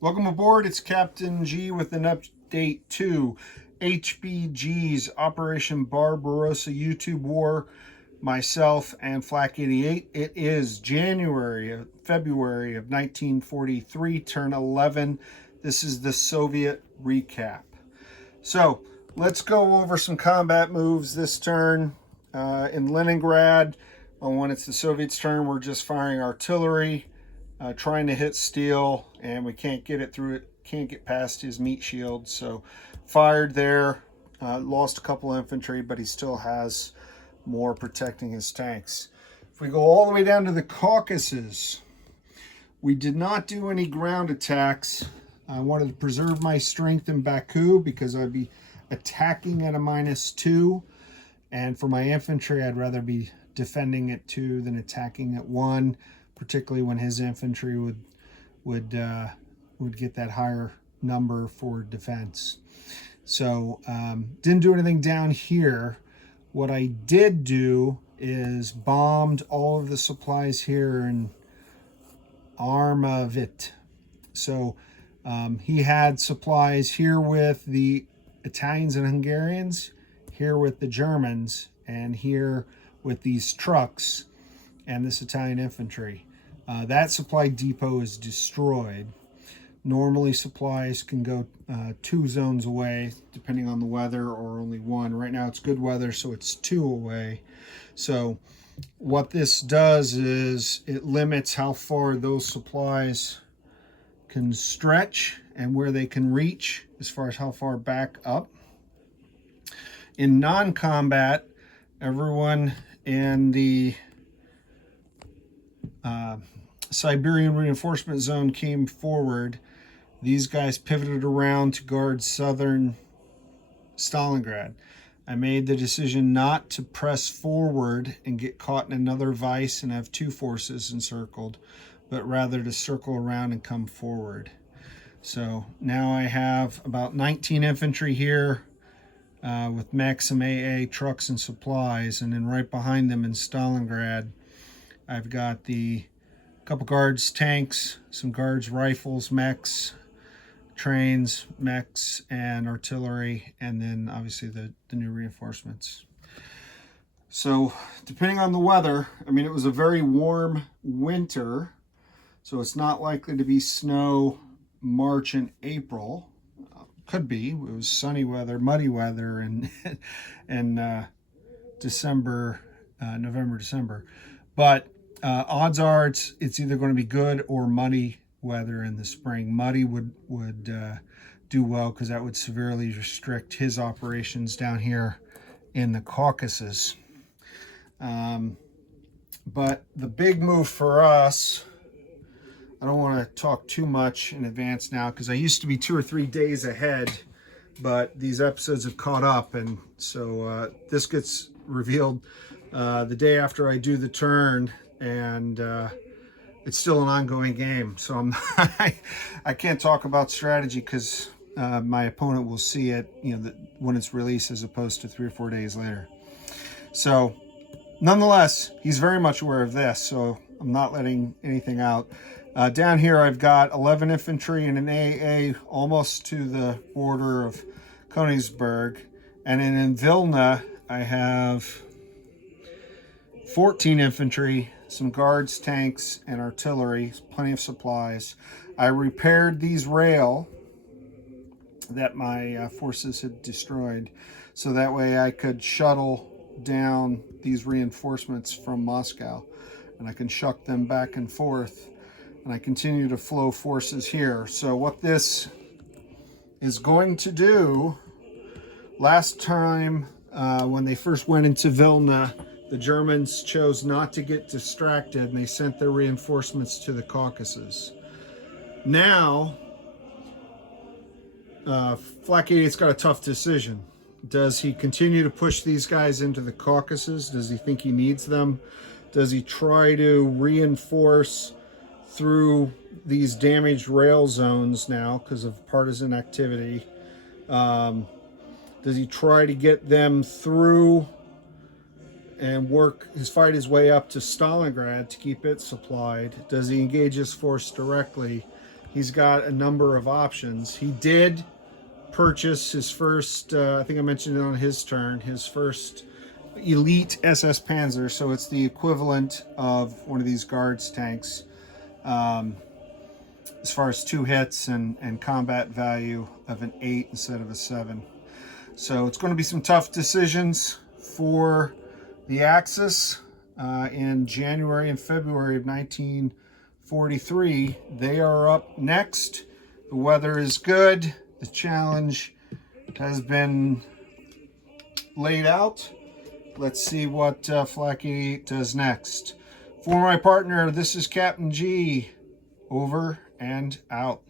Welcome aboard. It's Captain G with an update to HBG's Operation Barbarossa YouTube War. Myself and Flak88. It is February of 1943, turn 11. This is the Soviet recap. So let's go over some combat moves this turn. In Leningrad, when it's the Soviets' turn, we're just firing artillery. Trying to hit steel, and we can't get it through it, can't get past his meat shield, so fired there, lost a couple infantry, but he still has more protecting his tanks. If we go all the way down to the Caucasus, we did not do any ground attacks. I wanted to preserve my strength in Baku because I'd be attacking at a -2, and for my infantry I'd rather be defending at 2 than attacking at 1, particularly when his infantry would get that higher number for defense. So didn't do anything down here. What I did do is bombed all of the supplies here in Armavit. So he had supplies here with the Italians and Hungarians, here with the Germans, and here with these trucks and this Italian infantry. That supply depot is destroyed. Normally supplies can go 2 zones away depending on the weather, or only 1. Right now it's good weather, so it's 2 away. So what this does is it limits how far those supplies can stretch and where they can reach as far as how far back up. In non-combat, everyone in the Siberian reinforcement zone came forward. These guys pivoted around to guard southern Stalingrad. I made the decision not to press forward and get caught in another vice and have 2 forces encircled, but rather to circle around and come forward. So now I have about 19 infantry here with Maxim AA trucks and supplies, and then right behind them in Stalingrad I've got the couple guards tanks, some guards rifles, mechs, trains, mechs, and artillery, and then obviously the new reinforcements. So depending on the weather, I mean, it was a very warm winter, so it's not likely to be snow March and April. Could be. It was sunny weather, muddy weather in December, November, December. But odds are it's either going to be good or muddy weather in the spring. Muddy would do well because that would severely restrict his operations down here in the Caucasus. But the big move for us, I don't want to talk too much in advance now because I used to be 2 or 3 days ahead, but these episodes have caught up, and so this gets revealed the day after I do the turn, and it's still an ongoing game. So I can't talk about strategy because my opponent will see it, when it's released, as opposed to 3 or 4 days later. So nonetheless, he's very much aware of this, so I'm not letting anything out. Down here I've got 11 infantry and an AA almost to the border of Königsberg, and then in Vilna I have 14 infantry, some guards, tanks, and artillery, plenty of supplies. I repaired these rail that my forces had destroyed, so that way I could shuttle down these reinforcements from Moscow, and I can shuck them back and forth, and I continue to flow forces here. So what this is going to do, last time when they first went into Vilna, the Germans chose not to get distracted, and they sent their reinforcements to the Caucasus. Now, Flak88's got a tough decision. Does he continue to push these guys into the Caucasus? Does he think he needs them? Does he try to reinforce through these damaged rail zones now because of partisan activity? Does he try to get them through and fight his way up to Stalingrad to keep it supplied? Does he engage his force directly he's got a number of options. He did purchase his first, I think I mentioned it on his turn, his first Elite SS Panzer, so it's the equivalent of one of these guards tanks as far as 2 hits and combat value of an 8 instead of a 7. So it's going to be some tough decisions for the Axis in January and February of 1943. They are up next. The weather is good. The challenge has been laid out. Let's see what Flak 88 does next. For my partner, this is Captain G. Over and out.